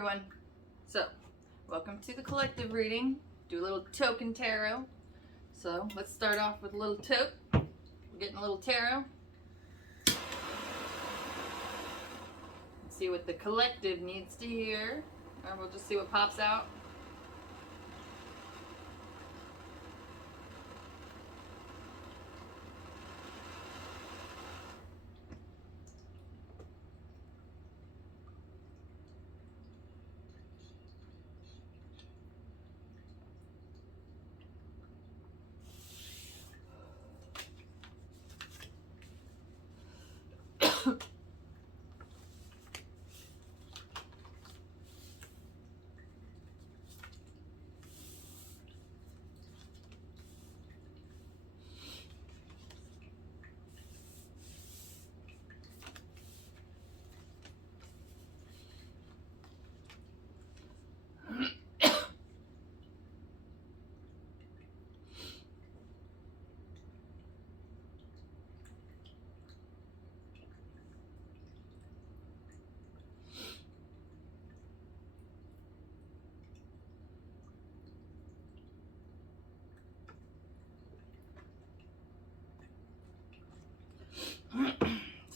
everyone. So, welcome to the collective reading. Do a little token tarot. So, let's start off with a little toke. We're getting a little tarot. Let's see what the collective needs to hear. Or we'll just see what pops out.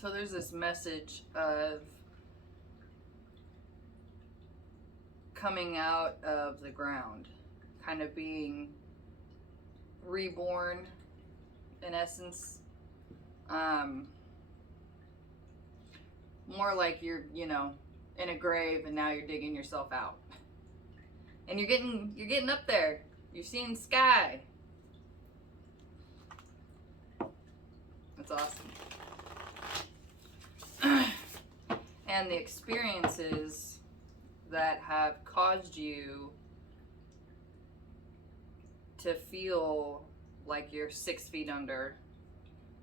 So there's this message of coming out of the ground, kind of being reborn in essence. More like you're, in a grave and now you're digging yourself out. And you're getting up there. You're seeing sky. That's awesome. And the experiences that have caused you to feel like you're 6 feet under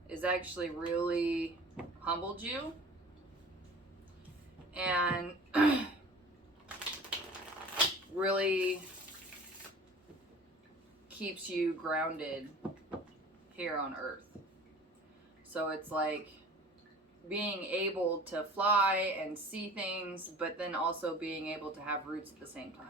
is actually really humbled you and really keeps you grounded here on earth. So it's like being able to fly and see things, but then also being able to have roots at the same time.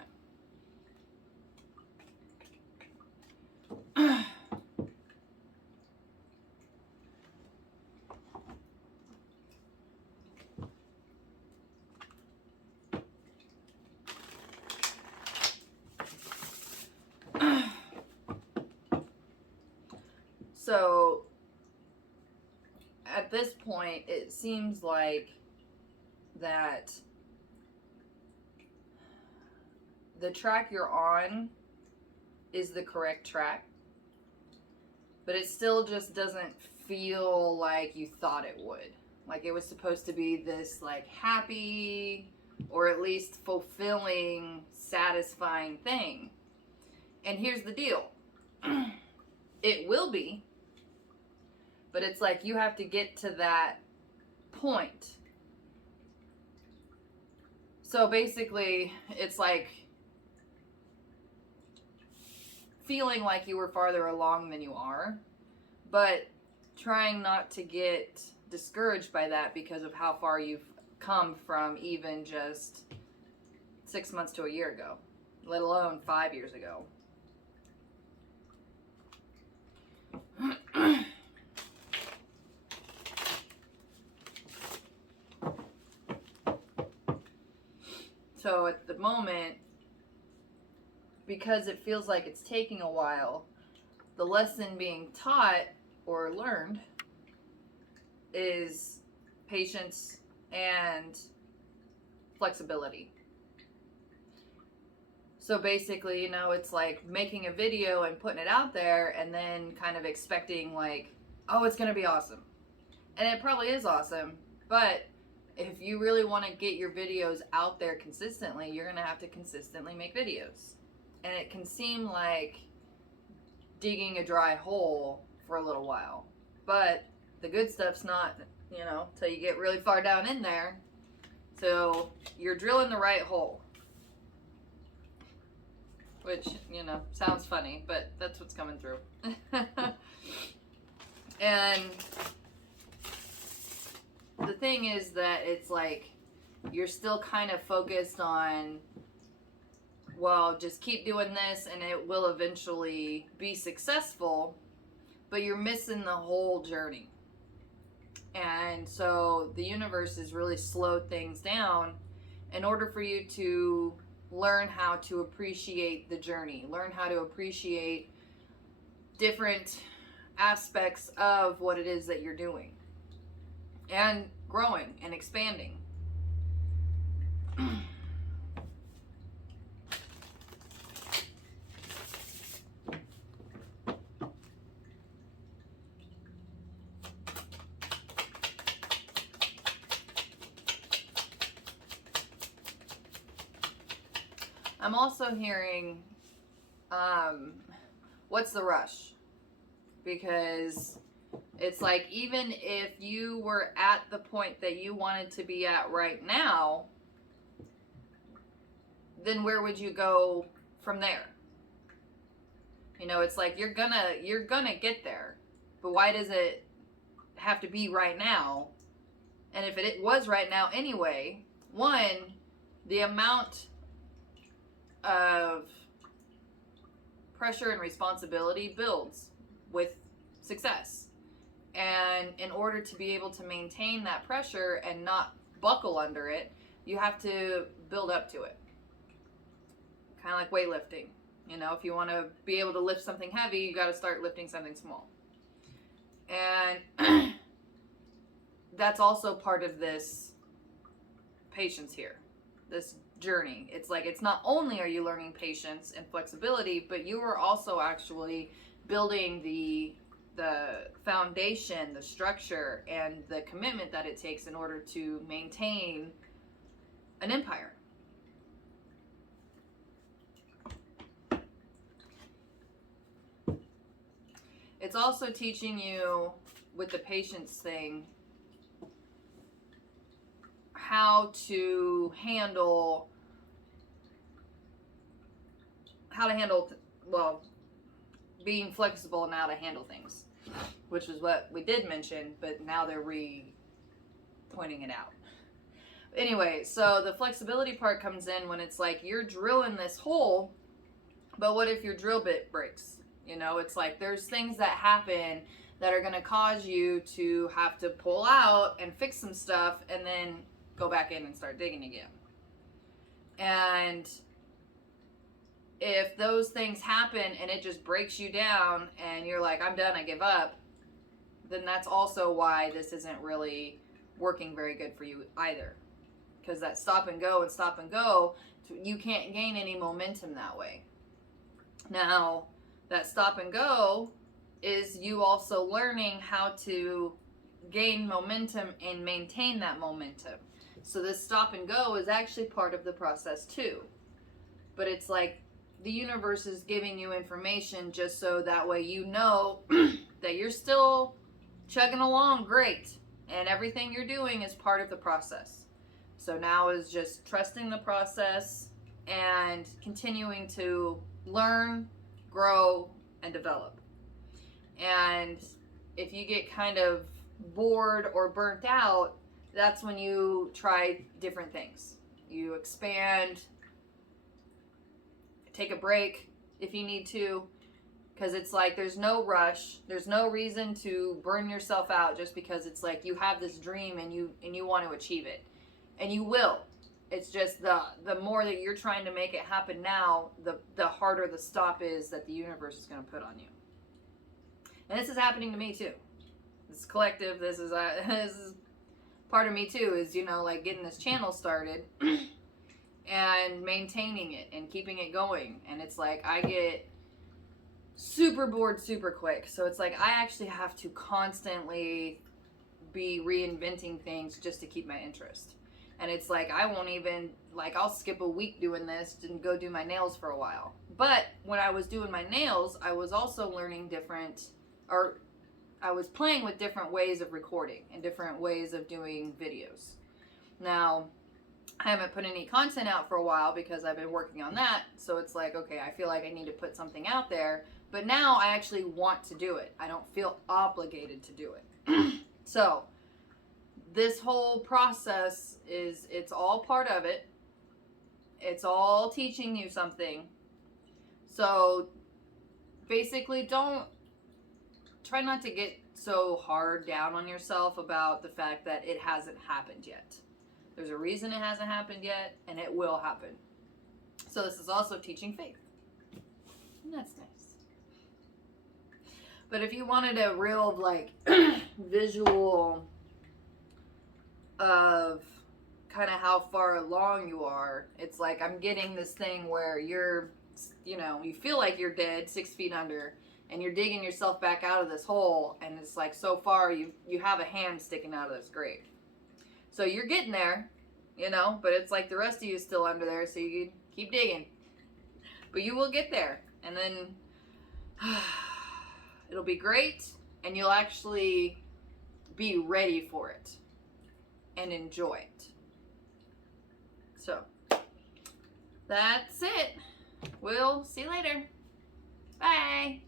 So at this point, it seems like that the track you're on is the correct track, but it still just doesn't feel like you thought it would. Like it was supposed to be this like happy or at least fulfilling, satisfying thing. And here's the deal. It will be. But it's like you have to get to that point. So basically, it's like feeling like you were farther along than you are, but trying not to get discouraged by that because of how far you've come from even just 6 months to a year ago, let alone 5 years ago. So at the moment, because it feels like it's taking a while, the lesson being taught or learned is patience and flexibility. So basically, it's like making a video and putting it out there and then kind of expecting like, oh, it's going to be awesome. And it probably is awesome, but if you really want to get your videos out there consistently, you're going to have to consistently make videos. And it can seem like digging a dry hole for a little while. But the good stuff's not, till you get really far down in there. So you're drilling the right hole. Which, sounds funny, but that's what's coming through. And the thing is that it's like you're still kind of focused on, well, just keep doing this and it will eventually be successful, but you're missing the whole journey. And so the universe has really slowed things down in order for you to learn how to appreciate the journey, learn how to appreciate different aspects of what it is that you're doing and growing and expanding. I'm also hearing, what's the rush? Because it's like, even if you were at the point that you wanted to be at right now, then where would you go from there? You know, it's like, you're gonna get there, but why does it have to be right now? And if it was right now anyway, one, the amount of pressure and responsibility builds with success. And in order to be able to maintain that pressure and not buckle under it, you have to build up to it. Kind of like weightlifting. You know, if you want to be able to lift something heavy, you got to start lifting something small. And that's also part of this patience here, this journey. It's like, it's not only are you learning patience and flexibility, but you are also actually building the foundation, the structure, and the commitment that it takes in order to maintain an empire. It's also teaching you, with the patience thing, how to handle, well, being flexible and how to handle things, which was what we did mention, but now they're pointing it out. Anyway, so the flexibility part comes in when it's like, you're drilling this hole, but what if your drill bit breaks? You know, it's like, there's things that happen that are going to cause you to have to pull out and fix some stuff and then go back in and start digging again. And if those things happen and it just breaks you down and you're like, I'm done, I give up, then that's also why this isn't really working very good for you either. Because that stop and go, you can't gain any momentum that way. Now, that stop and go is you also learning how to gain momentum and maintain that momentum. So this stop and go is actually part of the process too. But it's like, the universe is giving you information just so that way you know that you're still chugging along great, and everything you're doing is part of the process. So now is just trusting the process and continuing to learn, grow, and develop. And if you get kind of bored or burnt out, that's when you try different things. You expand, take a break if you need to, because it's like, there's no rush, there's no reason to burn yourself out just because it's like you have this dream and you want to achieve it, and you will. It's just the more that you're trying to make it happen now, the harder the stop is that the universe is going to put on you. And this is happening to me too. This is collective. This is part of me too, is, you know, like getting this channel started and maintaining it and keeping it going. And it's like, I get super bored super quick. So it's like, I actually have to constantly be reinventing things just to keep my interest. And it's like, I won't even, like, I'll skip a week doing this and go do my nails for a while. But when I was doing my nails, I was also learning I was playing with different ways of recording and different ways of doing videos. Now, I haven't put any content out for a while because I've been working on that. So it's like, okay, I feel like I need to put something out there. But now I actually want to do it. I don't feel obligated to do it. So this whole process it's all part of it. It's all teaching you something. So basically, try not to get so hard down on yourself about the fact that it hasn't happened yet. There's a reason it hasn't happened yet, and it will happen. So this is also teaching faith. And that's nice. But if you wanted a real, like, visual of kind of how far along you are, it's like I'm getting this thing where you're, you feel like you're dead 6 feet under, and you're digging yourself back out of this hole, and it's like so far you have a hand sticking out of this grave. So you're getting there, but it's like the rest of you is still under there, so you keep digging. But you will get there, and then it'll be great, and you'll actually be ready for it and enjoy it. So that's it. We'll see you later. Bye.